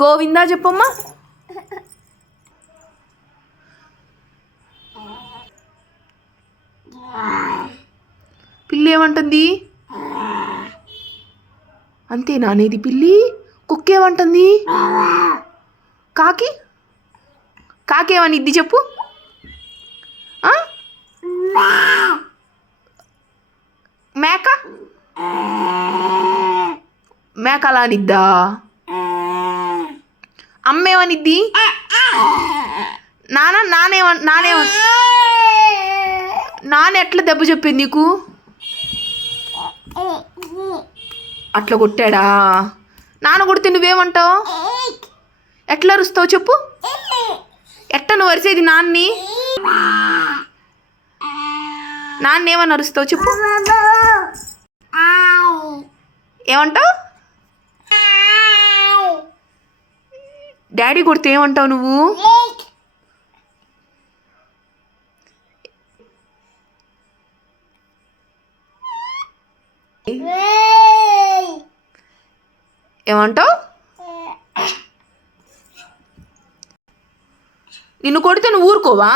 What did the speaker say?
గోవిందా చెప్పమ్మా. పిల్లి ఏమంటుంది? అంతేనా అనేది పిల్లి? కుక్క ఏమంటుంది? కాకి కాకేమనిద్ది చెప్పు. మేక మేక అలా అనిద్దా? అమ్మేమనిద్ది? నాన్న ఎట్లా దెబ్బ చెప్పింది నీకు? అట్లా కొట్టాడా? నాన్న కొడితే నువ్వేమంటావు? ఎట్లా అరుస్తావు చెప్పు. ఎట్ట నువ్వు అరిసేది నాన్ని? నాన్న ఏమని అరుస్తావు చెప్పు. ఏమంటావు? డాడీ కొడితే ఏమంటావు నువ్వు? ఏమంటావు? నిన్ను కొడితే నువ్వు ఊరుకోవా?